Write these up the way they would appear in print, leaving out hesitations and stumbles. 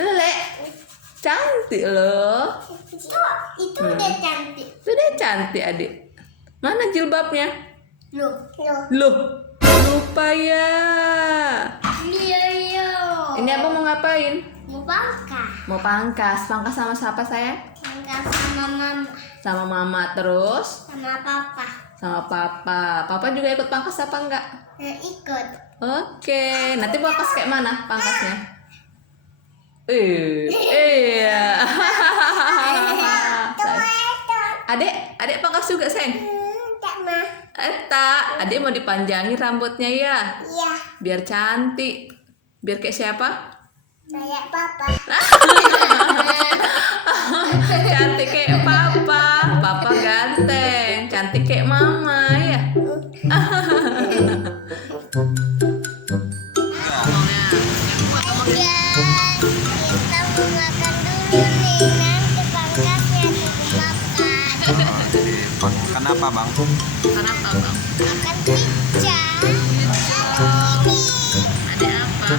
Lek. Cantik loh. Itu udah cantik. Sudah cantik adik. Mana jilbabnya? Loh. Loh, lupa ya. Iya. Ini abang mau ngapain? Mau pangkas. Mau pangkas. Pangkas sama siapa sayang? Pangkas sama mama. Sama mama terus? Sama papa. Sama papa. Papa juga ikut pangkas apa enggak? Ikut. Oke, nanti pangkas kayak mana pangkasnya? Iya. Adik pangkas juga, sayang? Tak mah. Tak, adik mau dipanjangin rambutnya ya, Iya. biar cantik. Biar kayak siapa? Kayak papa. Cantik kayak papa. Papa ganteng, cantik kayak mama ya. Kita mau makan dulu nih. Nanti pangkasnya dimakan. Makan apa bang? Kenapa bang? Makan pizza. Ada apa?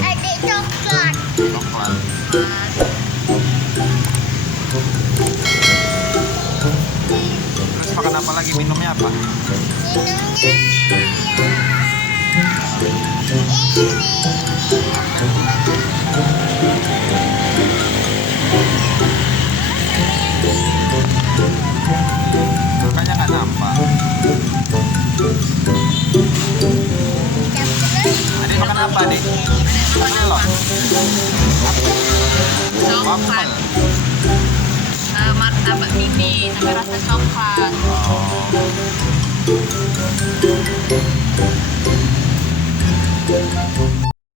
Ada coklat. Coklat. Terus makan apa lagi? Minumnya apa? Minumnya Makanya nggak nampak. Adik makan apa adik? Melon. Coklat. Martabak mini tapi rasa coklat.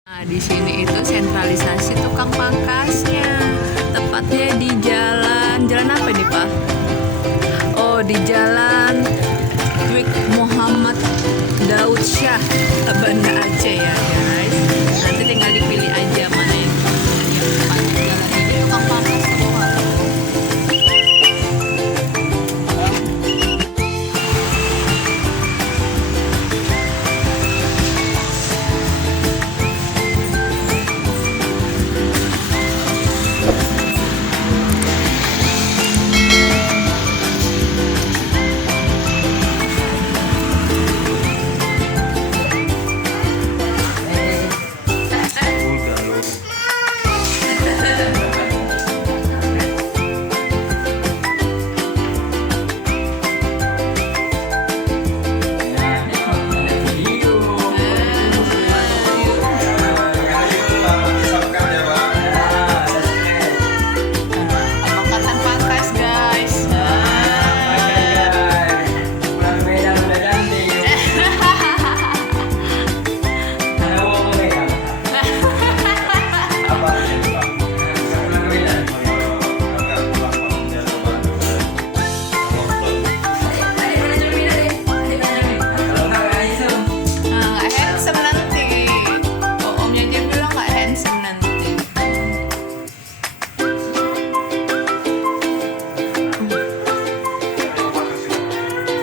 Nah, di sini itu sentralisasi tukang pangkasnya. Tepatnya di jalan apa ini, Pak? Oh, di jalan Twik Muhammad Daud Syah, Banda Aceh ya, guys. Nanti tinggal dipilih aja mana yang tepat di jalan ini. Tukang pangkas semua. Angkatan pangkas, guys. Nggak handsome nanti. Omnya aja bilang nggak handsome nanti.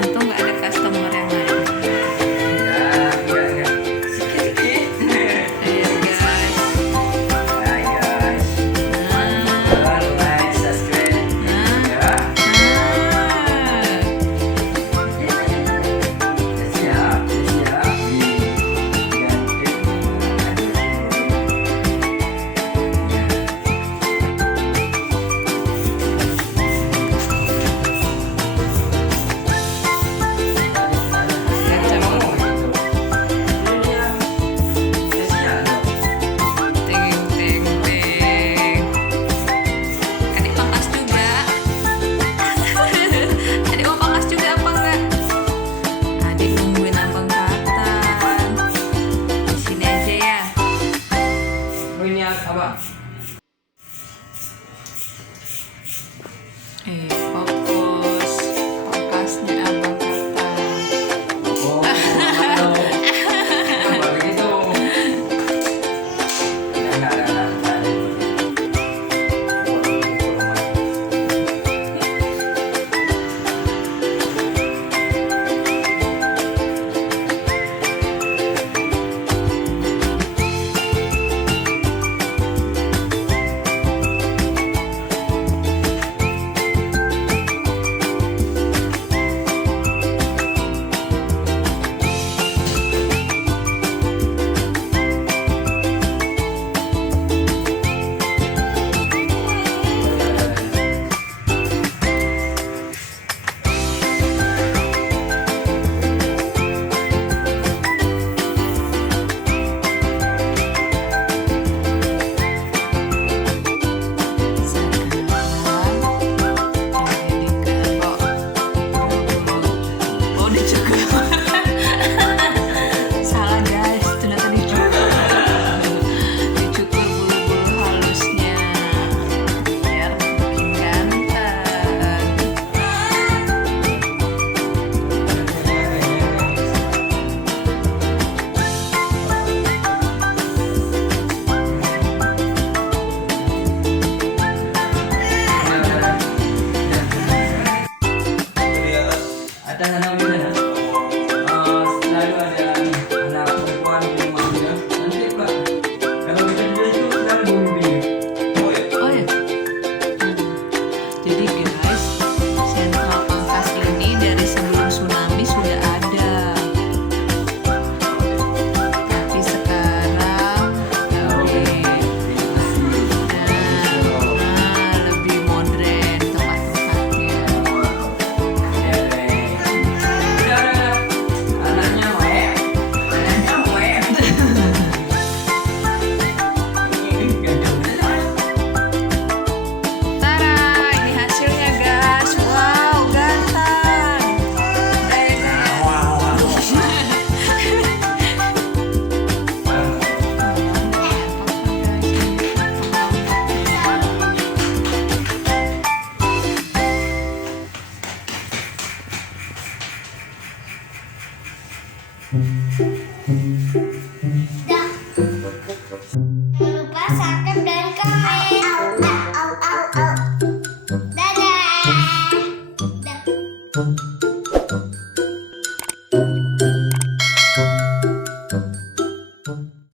Untung nggak ada customer yang lain. Ayo guys. Ting ting ting. Adik pangkas juga. Adik mau pangkas juga apa enggak? Adik nungguin abang datang. Di sini aja ya. Ini apa? Fokus. Pangkasnya abang datang. Oh, apa begitu? Enggak. Thank